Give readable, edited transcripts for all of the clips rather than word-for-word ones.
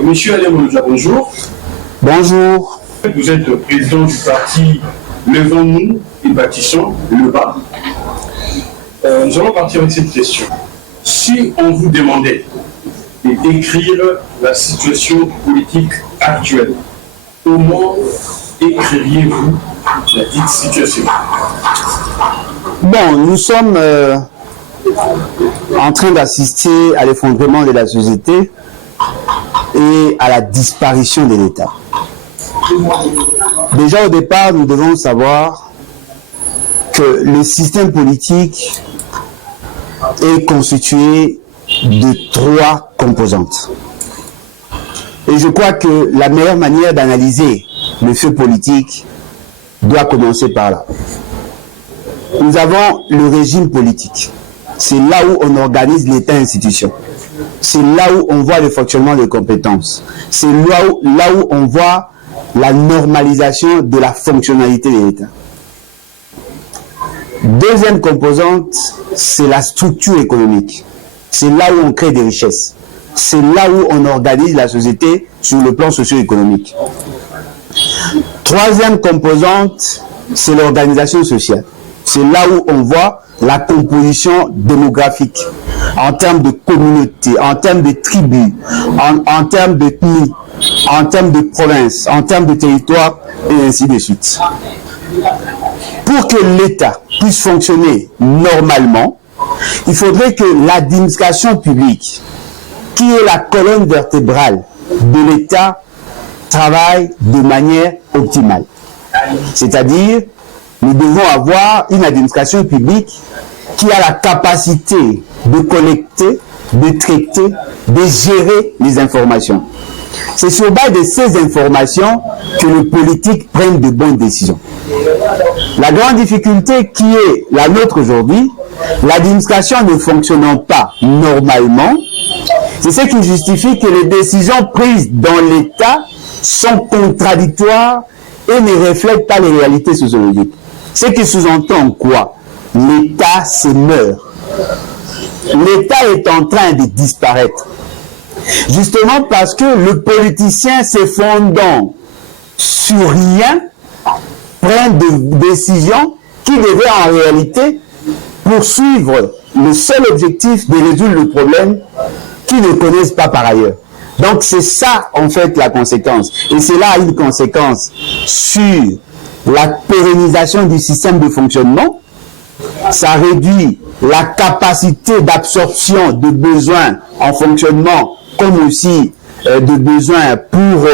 Monsieur Alain Moulouja, bonjour. Bonjour. Vous êtes le président du parti Levons-nous et bâtissons le bas. Nous allons partir avec cette question. Si on vous demandait de décrire la situation politique actuelle, comment écririez-vous la dite situation? Bon, nous sommes en train d'assister à l'effondrement de la société et à la disparition de l'État. Déjà au départ, nous devons savoir que le système politique est constitué de 3 composantes. Et je crois que la meilleure manière d'analyser le fait politique doit commencer par là. Nous avons le régime politique. C'est là où on organise l'État-institution. C'est là où on voit le fonctionnement des compétences. C'est là où on voit la normalisation de la fonctionnalité de l'État. Deuxième composante, c'est la structure économique. C'est là où on crée des richesses. C'est là où on organise la société sur le plan socio-économique. Troisième composante, c'est l'organisation sociale. C'est là où on voit la composition démographique, en termes de communauté, en termes de tribus, en termes d'ethnie, en termes de province, en termes de territoire, et ainsi de suite. Pour que l'État puisse fonctionner normalement, il faudrait que l'administration publique, qui est la colonne vertébrale de l'État, travaille de manière optimale. C'est-à-dire, nous devons avoir une administration publique qui a la capacité de collecter, de traiter, de gérer les informations. C'est sur base de ces informations que les politiques prennent de bonnes décisions. La grande difficulté qui est la nôtre aujourd'hui, l'administration ne fonctionnant pas normalement, c'est ce qui justifie que les décisions prises dans l'État sont contradictoires et ne reflètent pas les réalités sociologiques. Ce qui sous-entend quoi? L'État se meurt. L'État est en train de disparaître. Justement parce que le politicien se fondant sur rien prend des décisions qui devaient en réalité poursuivre le seul objectif de résoudre le problème qu'ils ne connaissent pas par ailleurs. Donc c'est ça en fait la conséquence. Et c'est là une conséquence sur la pérennisation du système de fonctionnement. Ça réduit la capacité d'absorption de besoins en fonctionnement comme aussi de besoins pour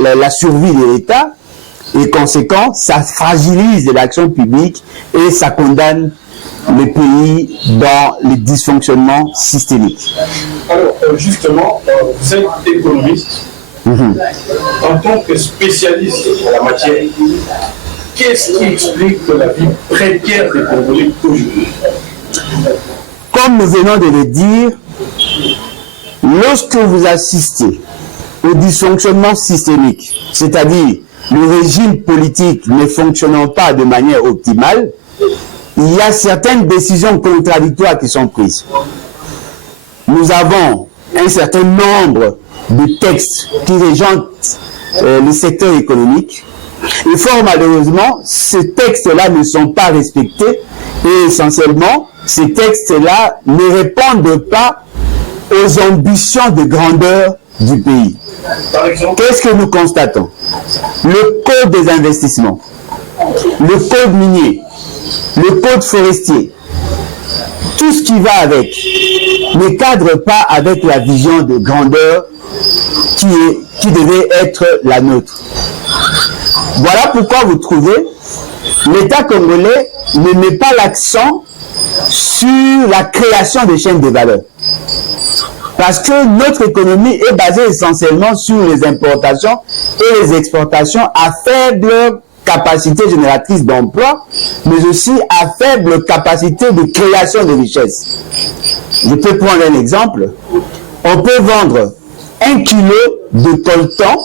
la survie de l'État. Et conséquent, ça fragilise l'action publique et ça condamne le pays dans les dysfonctionnements systémiques. Alors, justement, vous êtes économiste. En tant que spécialiste en la matière, qu'est-ce qui explique la vie précaire des Congolais aujourd'hui? Comme nous venons de le dire, lorsque vous assistez au dysfonctionnement systémique, c'est-à-dire le régime politique ne fonctionnant pas de manière optimale, il y a certaines décisions contradictoires qui sont prises. Nous avons un certain nombre de textes qui régentent le secteur économique. Et fort malheureusement, ces textes-là ne sont pas respectés et essentiellement, ces textes-là ne répondent pas aux ambitions de grandeur du pays. Qu'est-ce que nous constatons? Le code des investissements, le code minier, le code forestier, tout ce qui va avec ne cadre pas avec la vision de grandeur qui devait être la nôtre. Voilà pourquoi vous trouvez l'État congolais ne met pas l'accent sur la création de chaînes de valeur. Parce que notre économie est basée essentiellement sur les importations et les exportations à faible capacité génératrice d'emploi, mais aussi à faible capacité de création de richesses. Je peux prendre un exemple. On peut vendre 1 kilo de coltan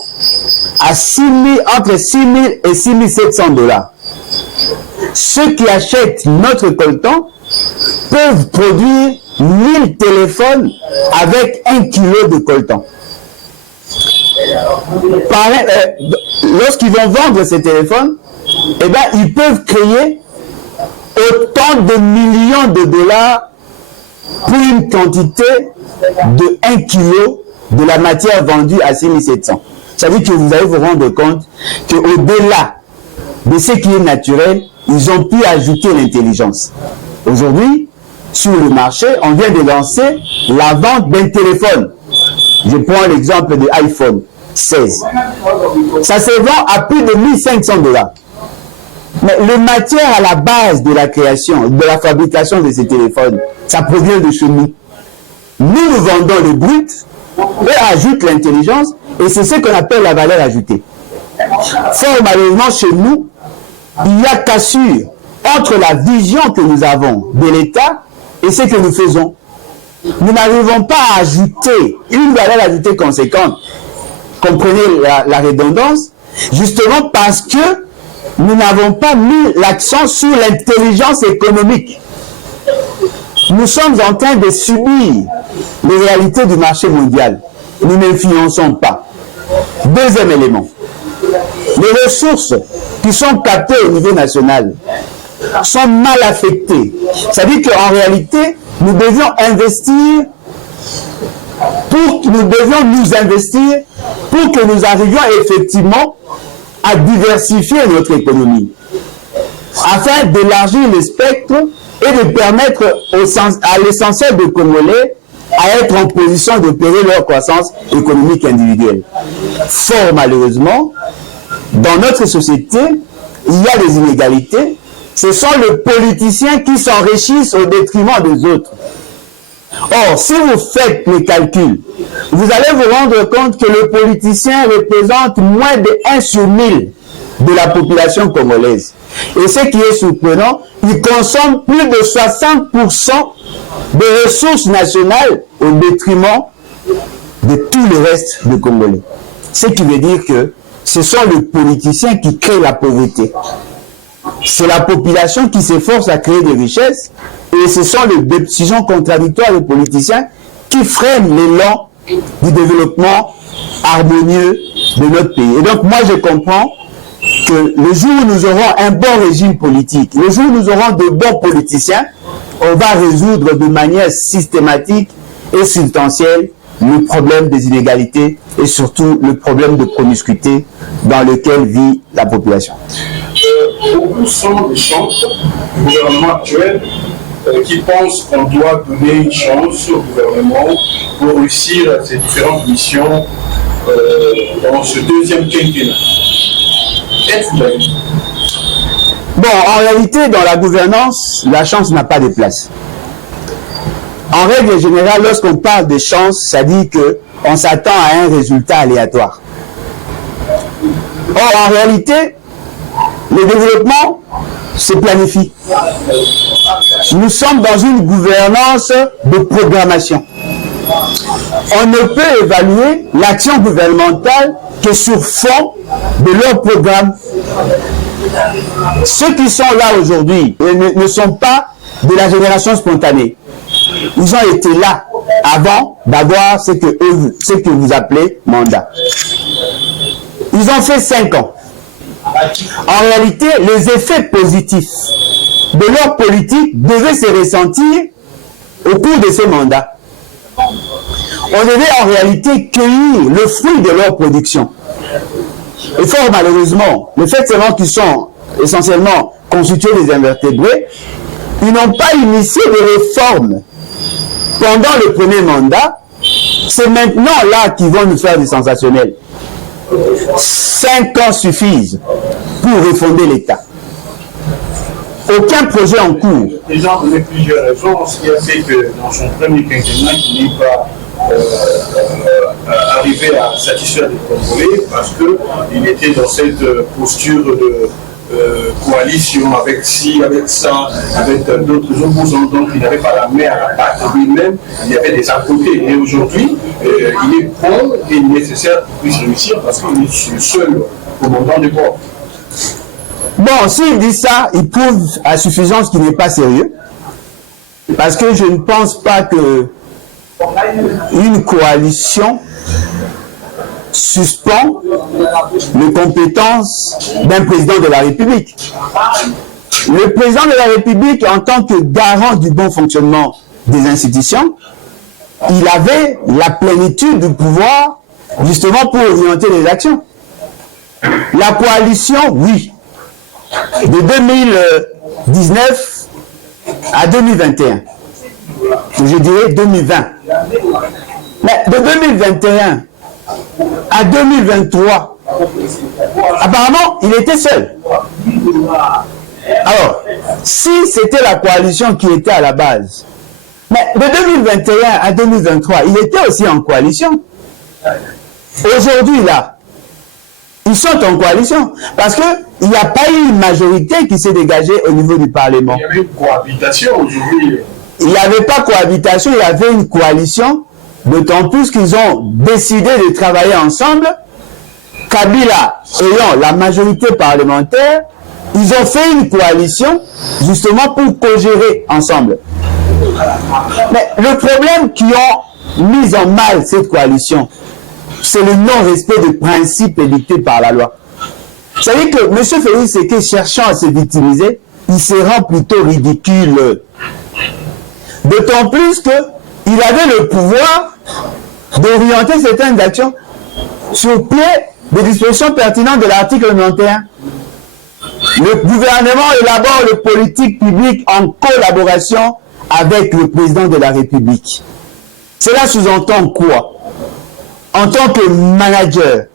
à entre 6 000 et 6 700 $. Ceux qui achètent notre coltan peuvent produire 1000 téléphones avec 1 kilo de coltan. lorsqu'ils vont vendre ces téléphones, eh ben, ils peuvent créer autant de millions de dollars pour une quantité de 1 kilo de la matière vendue à 6700. Ça veut dire que vous allez vous rendre compte qu'au-delà de ce qui est naturel, ils ont pu ajouter l'intelligence. Aujourd'hui, sur le marché, on vient de lancer la vente d'un téléphone. Je prends l'exemple de iPhone 16. Ça se vend à plus de 1500 dollars. Mais le matière à la base de la création, de la fabrication de ces téléphones, ça provient de chez nous. Nous vendons le brut et ajoute l'intelligence, et c'est ce qu'on appelle la valeur ajoutée. Fort malheureusement, chez nous, il y a cassure entre la vision que nous avons de l'État et ce que nous faisons. Nous n'arrivons pas à ajouter une valeur ajoutée conséquente. Comprenez la redondance, justement parce que nous n'avons pas mis l'accent sur l'intelligence économique. Nous sommes en train de subir les réalités du marché mondial. Nous n'influençons pas. Deuxième élément, les ressources qui sont captées au niveau national sont mal affectées. Ça veut dire qu'en réalité, nous devions investir nous investir pour que nous arrivions effectivement à diversifier notre économie, afin d'élargir le spectre et de permettre à l'essentiel des Congolais à être en position d'opérer leur croissance économique individuelle. Fort malheureusement, dans notre société, il y a des inégalités. Ce sont les politiciens qui s'enrichissent au détriment des autres. Or, si vous faites les calculs, vous allez vous rendre compte que le politicien représente moins de 1 sur 1000 de la population congolaise. Et ce qui est surprenant, il consomme plus de 60% des ressources nationales au détriment de tout le reste des Congolais. Ce qui veut dire que ce sont les politiciens qui créent la pauvreté. C'est la population qui s'efforce à créer des richesses, et ce sont les décisions contradictoires des politiciens qui freinent l'élan du développement harmonieux de notre pays. Et donc moi je comprends que le jour où nous aurons un bon régime politique, le jour où nous aurons de bons politiciens, on va résoudre de manière systématique et substantielle le problème des inégalités et surtout le problème de promiscuité dans lequel vit la population. Beaucoup sont les chances du gouvernement actuel qui pensent qu'on doit donner une chance au gouvernement pour réussir ses différentes missions dans ce deuxième quinquennat. Êtes-vous d'accord? Bon, en réalité, dans la gouvernance, la chance n'a pas de place. En règle générale, lorsqu'on parle de chance, ça dit qu'on s'attend à un résultat aléatoire. Or, en réalité, le développement se planifie. Nous sommes dans une gouvernance de programmation. On ne peut évaluer l'action gouvernementale que sur fond de leur programme. Ceux qui sont là aujourd'hui ne sont pas de la génération spontanée. Ils ont été là avant d'avoir ce que vous appelez mandat. Ils ont fait 5 ans. En réalité, les effets positifs de leur politique devaient se ressentir au cours de ce mandat. On devait en réalité cueillir le fruit de leur production. Et fort malheureusement, le fait seulement qu'ils sont essentiellement constitués des invertébrés, ils n'ont pas initié de réformes pendant le premier mandat. C'est maintenant là qu'ils vont nous faire du sensationnel. 5 ans suffisent pour refonder l'État. Aucun projet en cours. Les gens donnaient plusieurs raisons. Ce qui a fait que dans son premier quinquennat, il n'est pas arrivé à satisfaire les Congolais parce qu'il était dans cette posture de coalition avec ci, avec ça, avec d'autres opposants. Donc il n'avait pas la main à la pâte lui-même, il y avait des à côté. Et aujourd'hui, il est bon et nécessaire qu'il puisse réussir parce qu'il est le seul commandant du corps. Bon, s'il dit ça, il prouve à suffisance qu'il n'est pas sérieux. Parce que je ne pense pas que une coalition suspend les compétences d'un président de la République. Le président de la République, en tant que garant du bon fonctionnement des institutions, il avait la plénitude du pouvoir justement pour orienter les actions. La coalition, oui, de 2019 à 2021, je dirais 2020. Mais de 2021 à 2023, apparemment, il était seul. Alors, si c'était la coalition qui était à la base, mais de 2021 à 2023, il était aussi en coalition. Aujourd'hui, là, ils sont en coalition parce qu'il n'y a pas eu une majorité qui s'est dégagée au niveau du Parlement. Il y avait une cohabitation aujourd'hui. Il n'y avait pas cohabitation, il y avait une coalition, d'autant plus qu'ils ont décidé de travailler ensemble. Kabila ayant la majorité parlementaire, ils ont fait une coalition justement pour co-gérer ensemble. Mais le problème qui ont mis en mal cette coalition, c'est le non-respect des principes édictés par la loi. C'est-à-dire que M. Félix Tshisekedi, cherchant à se victimiser, il se rend plutôt ridicule. D'autant plus qu'il avait le pouvoir d'orienter certaines actions sur pied des dispositions pertinentes de l'article 91. Le gouvernement élabore les politiques publiques en collaboration avec le président de la République. Cela sous-entend quoi? En tant que manager,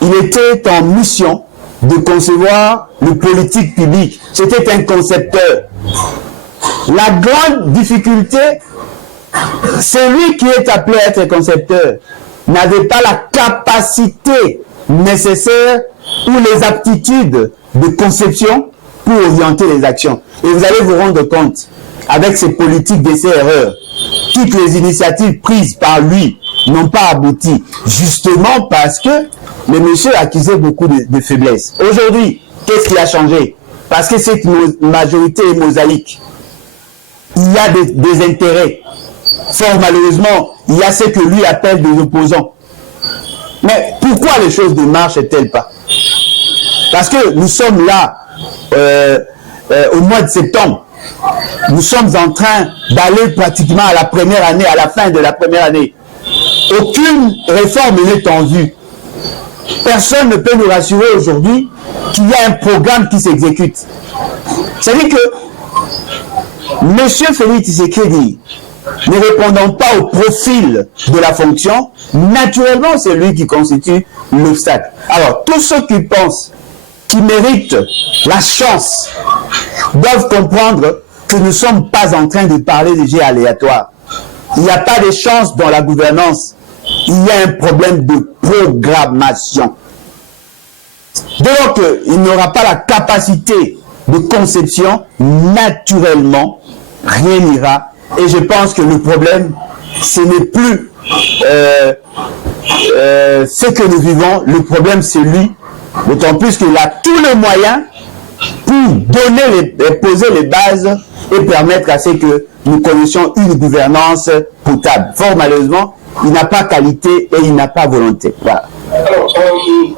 il était en mission de concevoir les politiques publiques. C'était un concepteur. La grande difficulté, celui qui est appelé à être concepteur n'avait pas la capacité nécessaire ou les aptitudes de conception pour orienter les actions. Et vous allez vous rendre compte, avec ces politiques d'essai-erreur, toutes les initiatives prises par lui n'ont pas abouti, justement parce que le monsieur accusait beaucoup de faiblesses. Aujourd'hui, qu'est-ce qui a changé? Parce que cette majorité est mosaïque. Il y a des intérêts. Fort malheureusement, il y a ce que lui appelle des opposants. Mais pourquoi les choses ne marchent-elles pas? Parce que nous sommes là au mois de septembre. Nous sommes en train d'aller pratiquement à la première année, à la fin de la première année. Aucune réforme n'est en vue. Personne ne peut nous rassurer aujourd'hui qu'il y a un programme qui s'exécute. C'est-à-dire que M. Félix Tshisekedi, ne répondant pas au profil de la fonction, naturellement c'est lui qui constitue l'obstacle. Alors, tous ceux qui pensent, qui méritent la chance, doivent comprendre que nous ne sommes pas en train de parler de jets aléatoires. Il n'y a pas de chance dans la gouvernance. Il y a un problème de programmation. Dès lors qu'il n'aura pas la capacité de conception, naturellement, rien n'ira. Et je pense que le problème, ce n'est plus ce que nous vivons. Le problème, c'est lui. D'autant plus qu'il a tous les moyens pour poser les bases et permettre à ce que nous connaissions une gouvernance potable. Fort malheureusement, il n'a pas qualité et il n'a pas volonté. Voilà. Alors,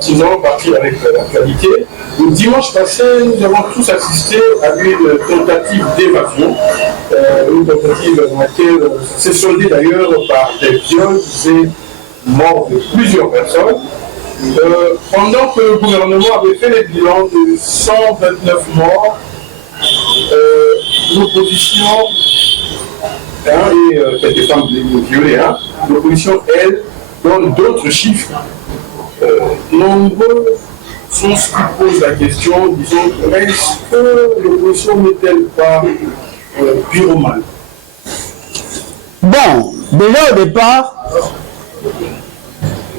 nous allons partir avec l'actualité. Le dimanche passé, nous avons tous assisté à une tentative d'évasion. Une tentative dans laquelle s'est soldée d'ailleurs par des viols et mort de plusieurs personnes. Pendant que le gouvernement avait fait les bilans de 129 morts, l'opposition et quelques femmes violées, l'opposition, elle, donne d'autres chiffres. Nombreux sont ceux qui posent la question, disons, est-ce que l'opposition n'est-elle pas pyromane? Bon, déjà au départ,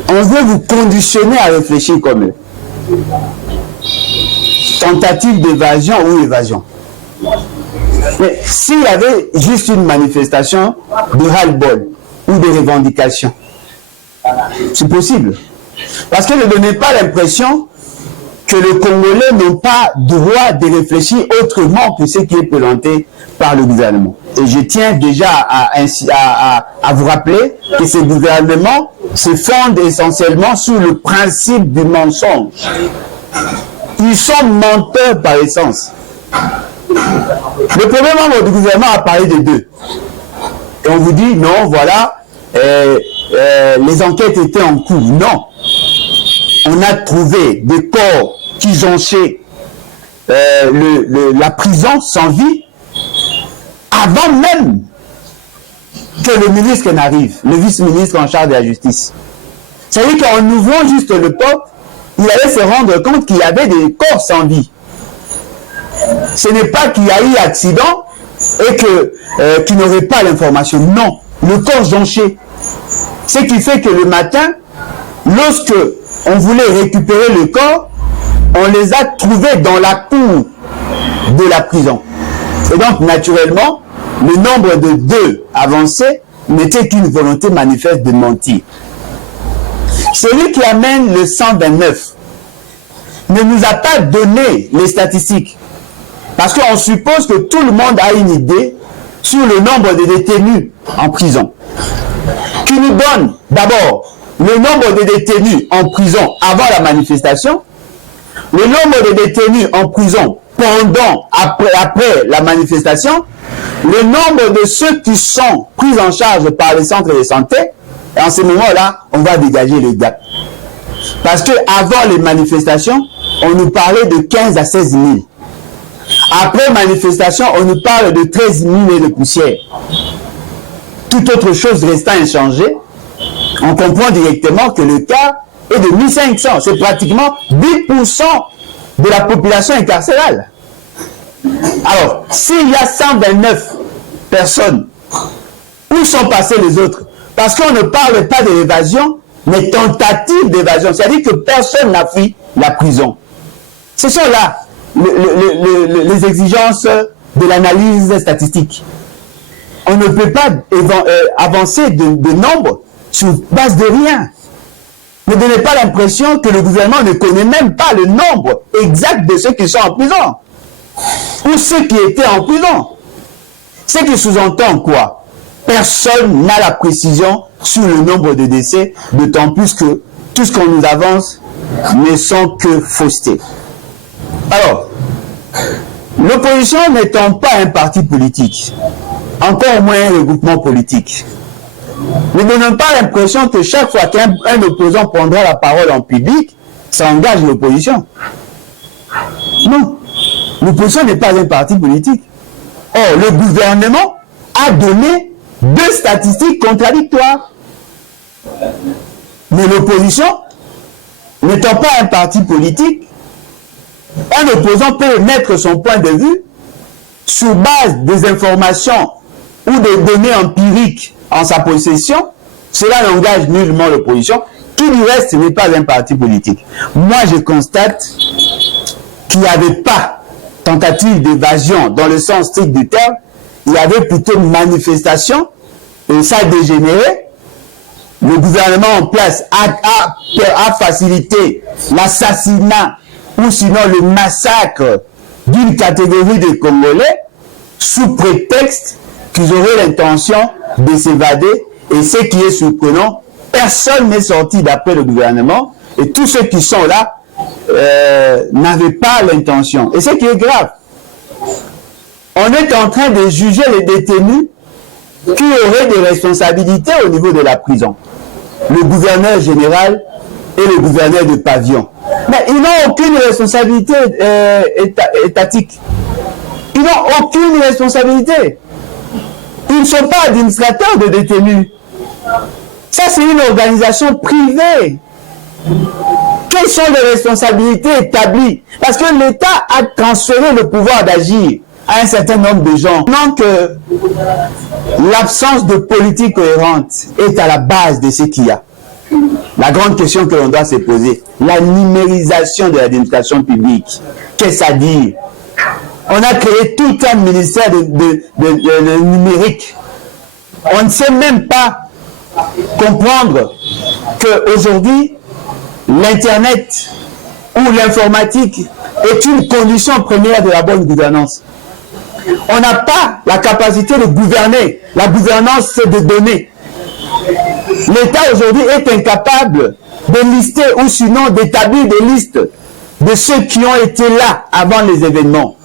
on veut vous conditionner à réfléchir comme eux. Tentative d'évasion ou évasion. Mais s'il y avait juste une manifestation de ras-le-bol ou de revendication, c'est possible. Parce que ne donnez pas l'impression que les Congolais n'ont pas droit de réfléchir autrement que ce qui est présenté par le gouvernement. Et je tiens déjà à vous rappeler que ce gouvernement se fonde essentiellement sur le principe du mensonge. Ils sont menteurs par essence. Le premier membre du gouvernement a parlé de deux. Et on vous dit, non, voilà, les enquêtes étaient en cours. Non. On a trouvé des corps qui jonchaient la prison sans vie avant même que le ministre n'arrive, le vice-ministre en charge de la justice. C'est-à-dire qu'en ouvrant juste le porte, il allait se rendre compte qu'il y avait des corps sans vie. Ce n'est pas qu'il y a eu accident et qu'il n'aurait pas l'information. Non, le corps jonché. Ce qui fait que le matin, lorsque on voulait récupérer le corps, on les a trouvés dans la cour de la prison. Et donc, naturellement, le nombre de 2 avancés n'était qu'une volonté manifeste de mentir. Celui qui amène le 129 ne nous a pas donné les statistiques. Parce qu'on suppose que tout le monde a une idée sur le nombre de détenus en prison. Qui nous donne d'abord le nombre de détenus en prison avant la manifestation, le nombre de détenus en prison pendant, après la manifestation, le nombre de ceux qui sont pris en charge par les centres de santé, et en ce moment-là, on va dégager le gap. Parce que avant les manifestations, on nous parlait de 15 à 16 000. Après manifestation, on nous parle de 13 000 et de poussière. Toute autre chose restant inchangée, on comprend directement que le cas est de 1500. C'est pratiquement 10% de la population incarcérale. Alors, s'il y a 129 personnes, où sont passés les autres? Parce qu'on ne parle pas de l'évasion, mais tentative d'évasion. C'est-à-dire que personne n'a fui la prison. Ce sont là les exigences de l'analyse statistique. On ne peut pas avancer de nombres sur base de rien. Ne donnez pas l'impression que le gouvernement ne connaît même pas le nombre exact de ceux qui sont en prison. Ou ceux qui étaient en prison. Ce qui sous-entend quoi? Personne n'a la précision sur le nombre de décès, d'autant plus que tout ce qu'on nous avance ne sont que faussetés. Alors, l'opposition n'étant pas un parti politique, encore moins un regroupement politique, ne donnons pas l'impression que chaque fois qu'un opposant prendra la parole en public, ça engage l'opposition. Non, l'opposition n'est pas un parti politique. Or, le gouvernement a donné 2 statistiques contradictoires. Mais l'opposition, n'étant pas un parti politique, un opposant peut mettre son point de vue sur base des informations ou des données empiriques en sa possession. Cela n'engage nullement l'opposition, qui du reste n'est pas un parti politique. Moi, je constate qu'il n'y avait pas tentative d'évasion dans le sens strict du terme, il y avait plutôt une manifestation, et ça a dégénéré. Le gouvernement en place a facilité l'assassinat ou sinon le massacre d'une catégorie de Congolais sous prétexte qu'ils auraient l'intention de s'évader. Et ce qui est surprenant, personne n'est sorti d'après le gouvernement et tous ceux qui sont là n'avaient pas l'intention. Et ce qui est grave, on est en train de juger les détenus qui auraient des responsabilités au niveau de la prison. Le gouverneur général et le gouverneur de pavillon. Mais ils n'ont aucune responsabilité étatique. Ils n'ont aucune responsabilité. Ils ne sont pas administrateurs de détenus. Ça, c'est une organisation privée. Quelles sont les responsabilités établies? Parce que l'État a transféré le pouvoir d'agir à un certain nombre de gens. Non que l'absence de politique cohérente est à la base de ce qu'il y a. La grande question que l'on doit se poser, la numérisation de l'administration publique. Qu'est-ce à dire? On a créé tout un ministère de numérique. On ne sait même pas comprendre qu'aujourd'hui, l'Internet ou où l'informatique est une condition première de la bonne gouvernance. On n'a pas la capacité de gouverner. La gouvernance, c'est de donner. L'État aujourd'hui est incapable de lister ou sinon d'établir des listes de ceux qui ont été là avant les événements.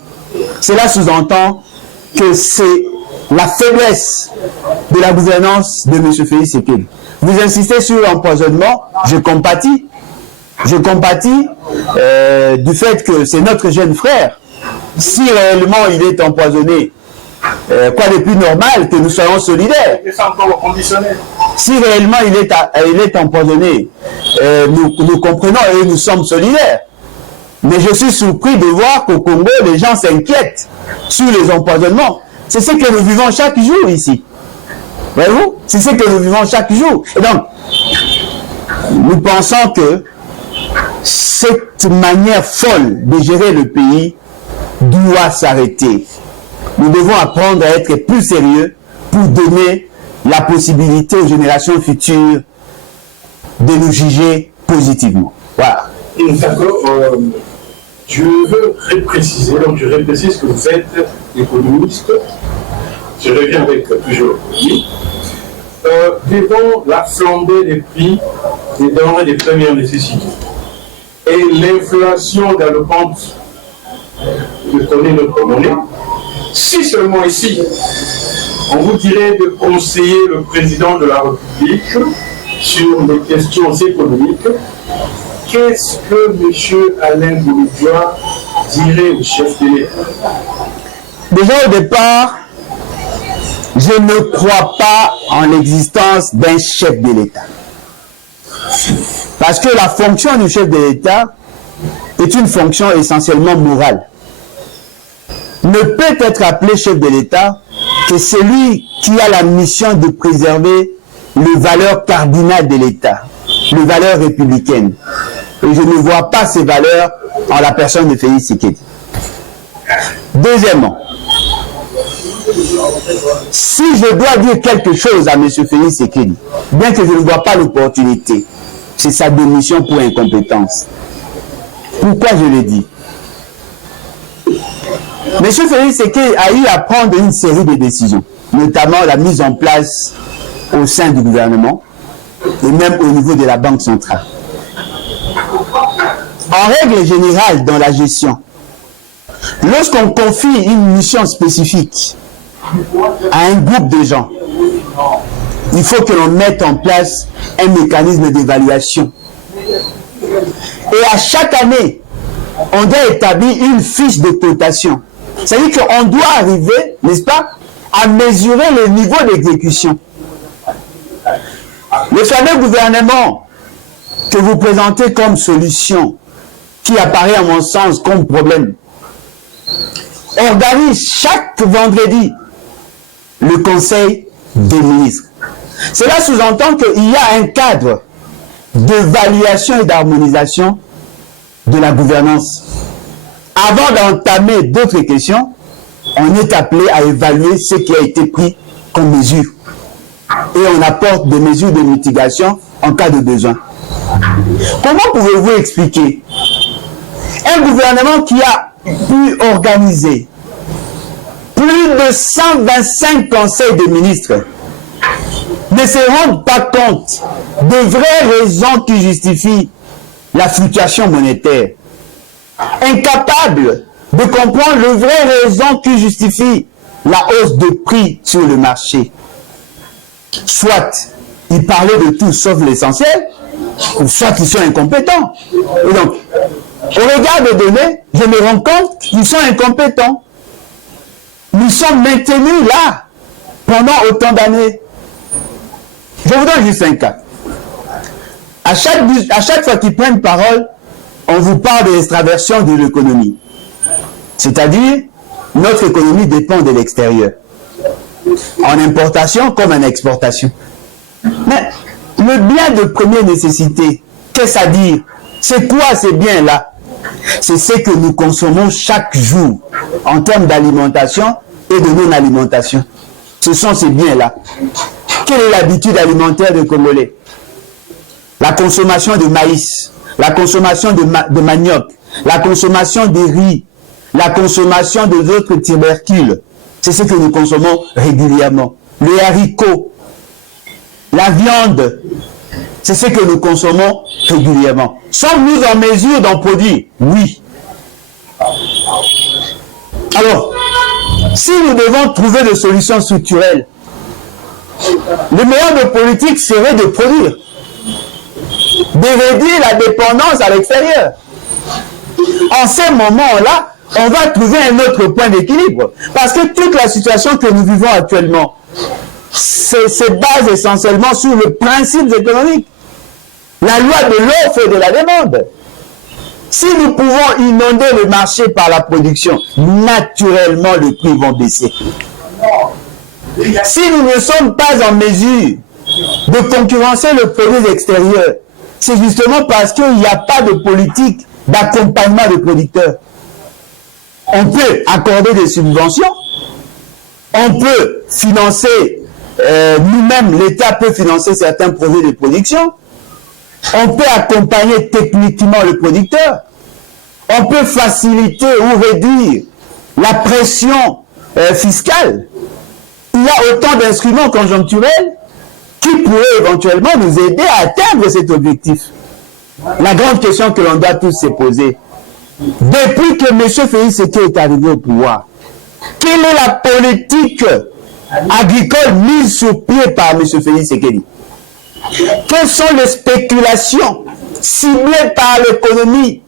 Cela sous-entend que c'est la faiblesse de la gouvernance de M. Félix Tshisekedi. Vous insistez sur l'empoisonnement, je compatis. Je compatis du fait que c'est notre jeune frère. Si réellement il est empoisonné, quoi de plus normal que nous soyons solidaires. Si réellement il est empoisonné, nous comprenons et nous sommes solidaires. Mais je suis surpris de voir qu'au Congo, les gens s'inquiètent sur les empoisonnements. C'est ce que nous vivons chaque jour ici. Voyez-vous? C'est ce que nous vivons chaque jour. Et donc, nous pensons que cette manière folle de gérer le pays doit s'arrêter. Nous devons apprendre à être plus sérieux pour donner la possibilité aux générations futures de nous juger positivement. Voilà. D'accord. Je veux repréciser, donc je reprécise que vous êtes économiste. Je reviens avec toujours l'économie. Devant la flambée des prix des denrées des premières nécessités et l'inflation galopante que connaît notre monnaie, si seulement ici, on vous dirait de conseiller le président de la République sur les questions économiques, qu'est-ce que M. Alain Bouloudia dirait au chef de l'État? Déjà au départ, je ne crois pas en l'existence d'un chef de l'État. Parce que la fonction du chef de l'État est une fonction essentiellement morale. Ne peut être appelé chef de l'État que celui qui a la mission de préserver les valeurs cardinales de l'État, les valeurs républicaines. Et je ne vois pas ces valeurs en la personne de Félix Tshisekedi. Deuxièmement, si je dois dire quelque chose à M. Félix Tshisekedi, bien que je ne vois pas l'opportunité, c'est sa démission pour incompétence. Pourquoi je le dis? M. Félix Tshisekedi a eu à prendre une série de décisions, notamment la mise en place au sein du gouvernement et même au niveau de la Banque centrale. En règle générale, dans la gestion, lorsqu'on confie une mission spécifique à un groupe de gens, il faut que l'on mette en place un mécanisme d'évaluation. Et à chaque année, on doit établir une fiche de cotation. C'est-à-dire qu'on doit arriver, n'est-ce pas, à mesurer le niveau d'exécution. Le fameux gouvernement que vous présentez comme solution, qui apparaît à mon sens comme problème, organise chaque vendredi le Conseil des ministres. Cela sous-entend qu'il y a un cadre d'évaluation et d'harmonisation de la gouvernance. Avant d'entamer d'autres questions, on est appelé à évaluer ce qui a été pris comme mesure. Et on apporte des mesures de mitigation en cas de besoin. Comment pouvez-vous expliquer un gouvernement qui a pu organiser plus de 125 conseils de ministres ne se rendent pas compte des vraies raisons qui justifient la fluctuation monétaire, incapable de comprendre les vraies raisons qui justifient la hausse de prix sur le marché? Soit ils parlaient de tout sauf l'essentiel, ou soit ils sont incompétents. Et donc, au regard des données, je me rends compte qu'ils sont incompétents. Nous sommes maintenus là pendant autant d'années. Je vous donne juste un cas. À chaque fois qu'ils prennent parole, on vous parle de l'extraversion de l'économie. C'est-à-dire, notre économie dépend de l'extérieur. En importation comme en exportation. Mais le bien de première nécessité, qu'est-ce à dire? C'est quoi ces biens-là? C'est ce que nous consommons chaque jour en termes d'alimentation et de non-alimentation. Ce sont ces biens-là. Quelle est l'habitude alimentaire des Congolais? La consommation de maïs, la consommation de manioc, la consommation de riz, la consommation d'autres tubercules. C'est ce que nous consommons régulièrement. Les haricots, la viande, c'est ce que nous consommons régulièrement. Sommes-nous en mesure d'en produire? Oui. Alors, si nous devons trouver des solutions structurelles, le meilleur de politique serait de produire, de réduire la dépendance à l'extérieur. En ces moments-là, on va trouver un autre point d'équilibre. Parce que toute la situation que nous vivons actuellement se base essentiellement sur le principe économique. La loi de l'offre et de la demande. Si nous pouvons inonder le marché par la production, naturellement les prix vont baisser. Si nous ne sommes pas en mesure de concurrencer le produit extérieur, c'est justement parce qu'il n'y a pas de politique d'accompagnement des producteurs. On peut accorder des subventions, on peut financer, nous-mêmes, l'État peut financer certains projets de production, on peut accompagner techniquement le producteur, on peut faciliter ou réduire la pression fiscale. Il y a autant d'instruments conjoncturels qui pourraient éventuellement nous aider à atteindre cet objectif. La grande question que l'on doit tous se poser, depuis que M. Félix Séké est arrivé au pouvoir, quelle est la politique agricole mise sur pied par M. Félix Séké? Quelles sont les spéculations ciblées par l'économie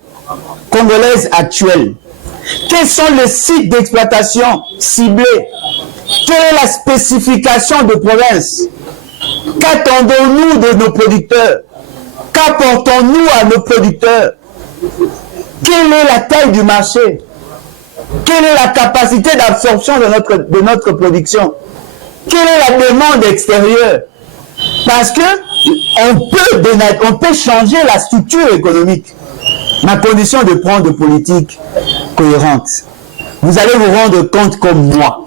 congolaise actuelle? Quels sont les sites d'exploitation ciblés? Quelle est la spécification de province? Qu'attendons-nous de nos producteurs? Qu'apportons-nous à nos producteurs? Quelle est la taille du marché? Quelle est la capacité d'absorption de notre production? Quelle est la demande extérieure? Parce que on peut changer la structure économique. Ma condition de prendre des politiques cohérentes. Vous allez vous rendre compte comme moi.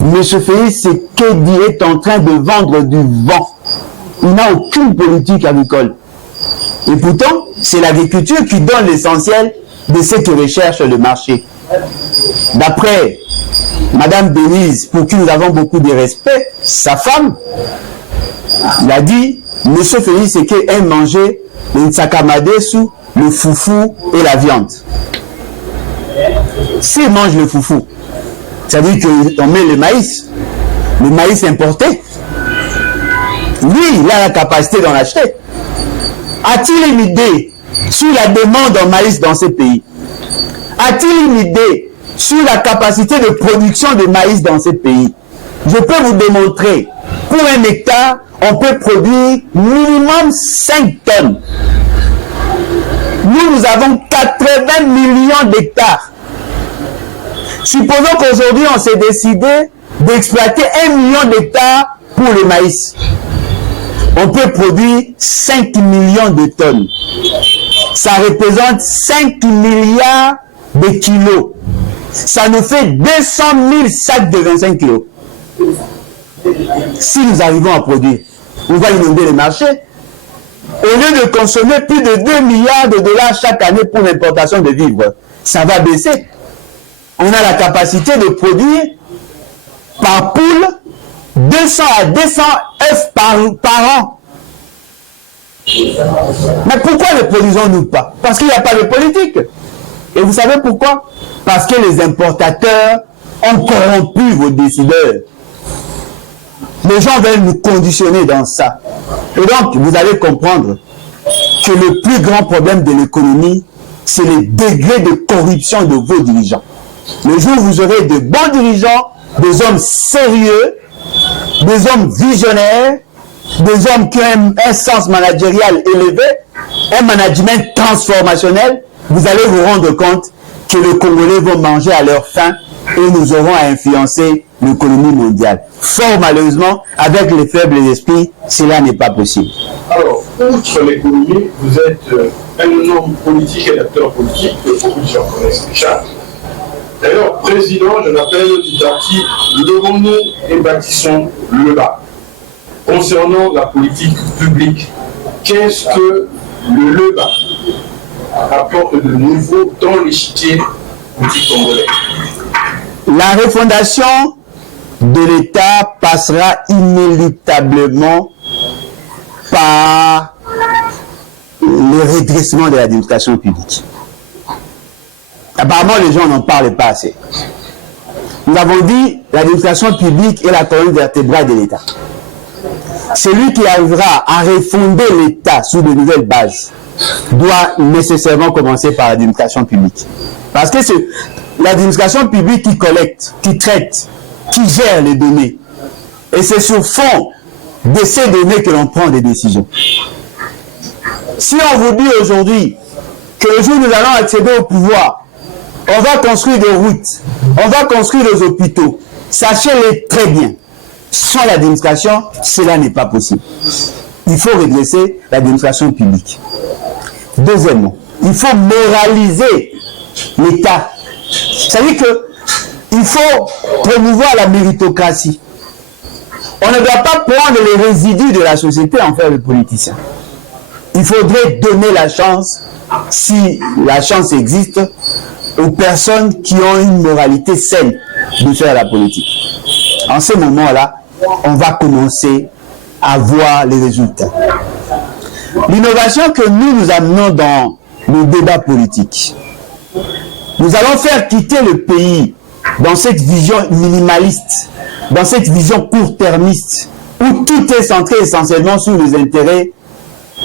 M. Félix Séké est en train de vendre du vent. Il n'a aucune politique agricole. Et pourtant, c'est l'agriculture qui donne l'essentiel de ce que recherche le marché. D'après Madame Denise, pour qui nous avons beaucoup de respect, sa femme, il a dit, M. Félix Séké aime manger le nsakamadesu, le foufou et la viande. S'il mange le foufou, ça veut dire qu'on met le maïs importé. Lui, il a la capacité d'en acheter. A-t-il une idée sur la demande en maïs dans ces pays? A-t-il une idée sur la capacité de production de maïs dans ces pays? Je peux vous démontrer, pour 1 hectare, on peut produire minimum 5 tonnes. Nous avons 80 millions d'hectares. Supposons qu'aujourd'hui, on s'est décidé d'exploiter 1 million d'hectares pour le maïs. On peut produire 5 millions de tonnes. Ça représente 5 milliards de kilos. Ça nous fait 200 000 sacs de 25 kilos. Si nous arrivons à produire, on va inonder le marché. Au lieu de consommer plus de 2 milliards de dollars chaque année pour l'importation de vivres, ça va baisser. On a la capacité de produire par poule 200 à 200 œufs par an. Mais pourquoi ne produisons-nous pas? Parce qu'il n'y a pas de politique. Et vous savez pourquoi? Parce que les importateurs ont corrompu vos décideurs. Les gens veulent nous conditionner dans ça. Et donc, vous allez comprendre que le plus grand problème de l'économie, c'est le degré de corruption de vos dirigeants. Le jour où vous aurez de bons dirigeants, des hommes sérieux, des hommes visionnaires, des hommes qui ont un sens managérial élevé, un management transformationnel, vous allez vous rendre compte que les Congolais vont manger à leur faim et nous aurons à influencer l'économie mondiale. Fort malheureusement, avec les faibles esprits, cela n'est pas possible. Alors, outre l'économie, vous êtes un homme politique et acteur politique que beaucoup de gens connaissent déjà. D'ailleurs, président, je l'appelle du parti Levons-nous et bâtissons le bas. Concernant la politique publique, qu'est-ce que le LEBA apporte de nouveau dans l'échiquier politique congolais? La refondation de l'État passera inéluctablement par le redressement de l'administration publique. Apparemment, les gens n'en parlent pas assez. Nous avons dit l'administration publique est la colonne vertébrale de l'État. Celui qui arrivera à refonder l'État sous de nouvelles bases doit nécessairement commencer par l'administration publique. Parce que c'est l'administration publique qui collecte, qui traite, qui gère les données. Et c'est sur fond de ces données que l'on prend des décisions. Si on vous dit aujourd'hui que le jour où nous allons accéder au pouvoir, on va construire des routes, on va construire des hôpitaux, sachez-le très bien, sans l'administration, cela n'est pas possible. Il faut redresser l'administration publique. Deuxièmement, il faut moraliser l'État. C'est-à-dire qu'il faut promouvoir la méritocratie. On ne doit pas prendre les résidus de la société en faire le politicien. Il faudrait donner la chance, si la chance existe, aux personnes qui ont une moralité saine de faire la politique. En ce moment-là, on va commencer à voir les résultats. L'innovation que nous amenons dans le débat politique, nous allons faire quitter le pays dans cette vision minimaliste, dans cette vision court-termiste, où tout est centré essentiellement sur les intérêts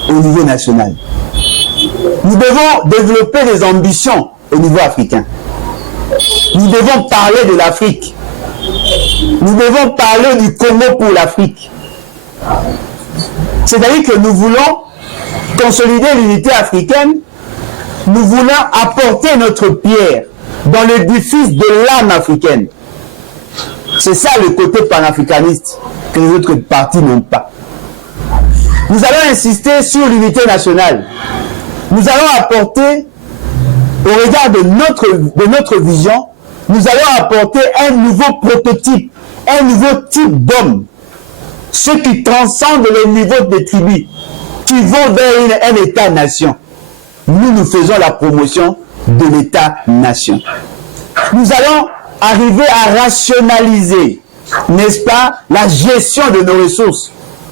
au niveau national. Nous devons développer des ambitions au niveau africain. Nous devons parler de l'Afrique. Nous devons parler du Congo pour l'Afrique. C'est-à-dire que nous voulons consolider l'unité africaine, nous voulons apporter notre pierre dans l'édifice de l'âme africaine. C'est ça le côté panafricaniste que les autres partis n'ont pas. Nous allons insister sur l'unité nationale. Nous allons apporter, au regard de notre vision, nous allons apporter un nouveau prototype, un nouveau type d'homme. Ceux qui transcendent les niveaux des tribus, qui vont vers un État-nation. Nous faisons la promotion de l'État-nation. Nous allons arriver à rationaliser, n'est-ce pas, la gestion de nos ressources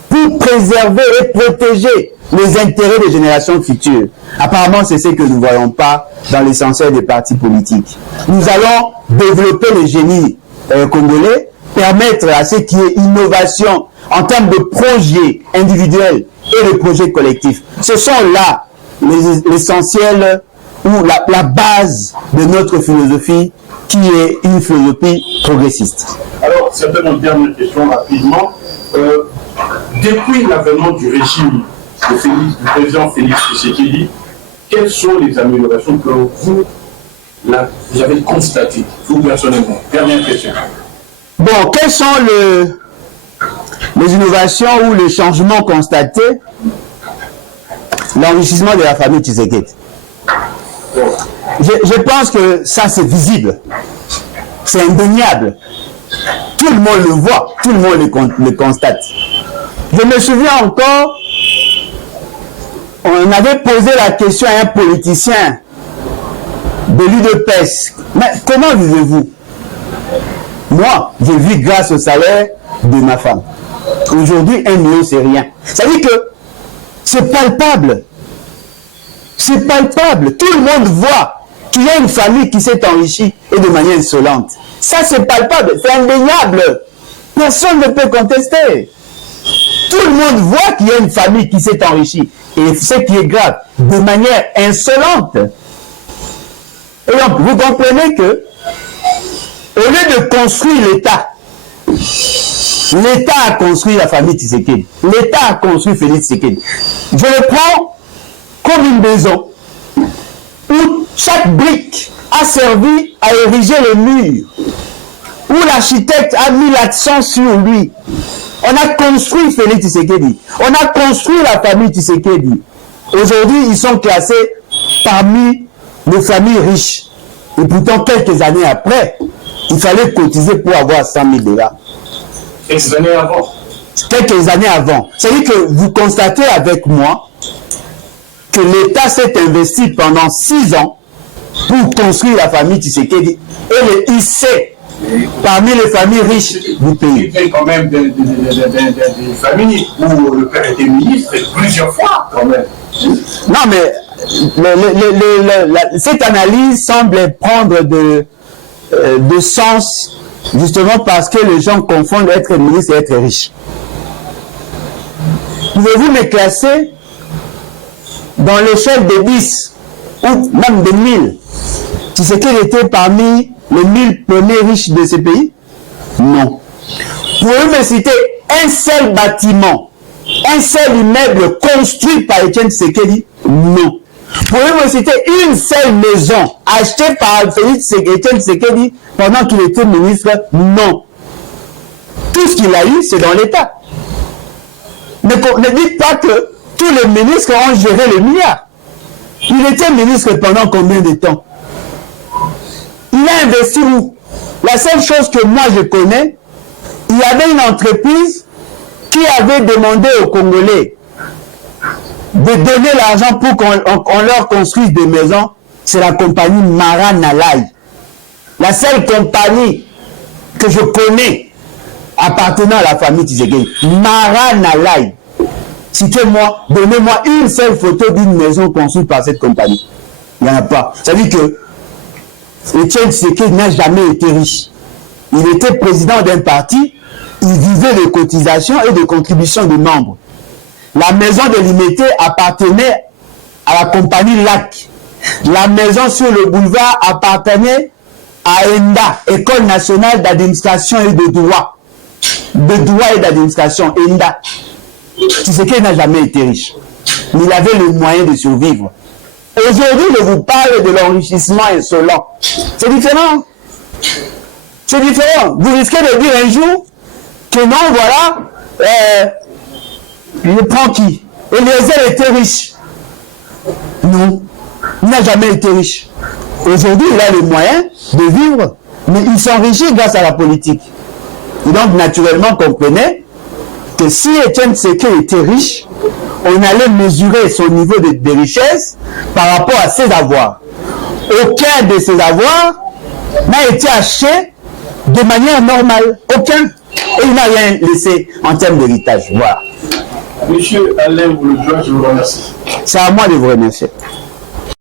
pour préserver et protéger les intérêts des générations futures. Apparemment, c'est ce que nous ne voyons pas dans l'essentiel des partis politiques. Nous allons développer le génie congolais, permettre à ce qu'il y ait innovation en termes de projets individuels et de projets collectifs. Ce sont là l'essentiel ou la base de notre philosophie qui est une philosophie progressiste. Alors, certainement, dernière question rapidement. Depuis l'avènement du régime du président Félix Tshisekedi, quelles sont les améliorations que vous avez constatées, vous personnellement? Dernière question. Bon, quelles sont les innovations ou les changements constatés? L'enrichissement de la famille Tshisekedi. Je pense que ça c'est visible, c'est indéniable. Tout le monde le voit, tout le monde le constate. Je me souviens encore, on avait posé la question à un politicien de l'UDPS. Mais comment vivez-vous? Moi, je vis grâce au salaire de ma femme. Aujourd'hui, 1 million, c'est rien. Ça veut dire que c'est palpable. C'est palpable. Tout le monde voit qu'il y a une famille qui s'est enrichie et de manière insolente. Ça, c'est palpable. C'est indéniable. Personne ne peut contester. Tout le monde voit qu'il y a une famille qui s'est enrichie. Et ce qui est grave, de manière insolente. Et donc, vous comprenez que, au lieu de construire l'État, l'État a construit la famille Tshisekedi. L'État a construit Félix Tshisekedi. Je le prends comme une maison où chaque brique a servi à ériger le mur, où l'architecte a mis l'accent sur lui. On a construit Félix Tshisekedi. On a construit la famille Tshisekedi. Aujourd'hui, ils sont classés parmi les familles riches. Et pourtant, quelques années après, il fallait cotiser pour avoir 100 000 $. Quelques années avant. Quelques années avant. C'est-à-dire que vous constatez avec moi que l'État s'est investi pendant 6 ans pour construire la famille Tshisekedi et le hisser parmi les familles riches du pays. Il y a quand même des familles où le père était ministre plusieurs fois quand même. Non, mais cette analyse semble prendre de sens justement parce que les gens confondent être ministre et être riche. Pouvez-vous me classer dans l'échelle de 10 ou même de 1000? Tu sais qu'il était parmi les 1000 premiers riches de ce pays? Non. Pouvez-vous me citer un seul bâtiment, un seul immeuble construit par Etienne Tshisekedi? Non. Pouvez-vous me citer une seule maison achetée par Etienne Tshisekedi pendant qu'il était ministre? Non. Tout ce qu'il a eu, c'est dans l'État. Ne dites pas que tous les ministres ont géré les milliards. Il était ministre pendant combien de temps? Il a investi où? La seule chose que moi je connais, il y avait une entreprise qui avait demandé aux Congolais de donner l'argent pour qu'on leur construise des maisons. C'est la compagnie Mara Nalai. La seule compagnie que je connais appartenant à la famille Tshisekedi. Mara Nalai. Citez-moi, donnez-moi une seule photo d'une maison construite par cette compagnie. Il n'y en a pas. Ça veut dire que Etienne Tshisekedi n'a jamais été riche. Il était président d'un parti, il vivait de cotisations et de contributions de membres. La maison de l'Imité appartenait à la compagnie LAC. La maison sur le boulevard appartenait à ENDA, École nationale d'administration et de droit. De droit et d'administration, ENDA. Tshisekedi n'a jamais été riche. Mais il avait le moyen de survivre. Aujourd'hui, je vous parle de l'enrichissement insolent. C'est différent. C'est différent. Vous risquez de dire un jour que non, voilà, je prends qui? Eliezer était riche. Non, il n'a jamais été riche. Aujourd'hui, il a les moyens de vivre, mais il s'enrichit grâce à la politique. Et donc, naturellement, comprenez que si Etienne Tshisekedi était riche, on allait mesurer son niveau de richesse par rapport à ses avoirs. Aucun de ses avoirs n'a été acheté de manière normale. Aucun. Et il n'a rien laissé en termes d'héritage. Voilà. Monsieur Alain Bouloudjoua, je vous remercie. C'est à moi de vous remercier.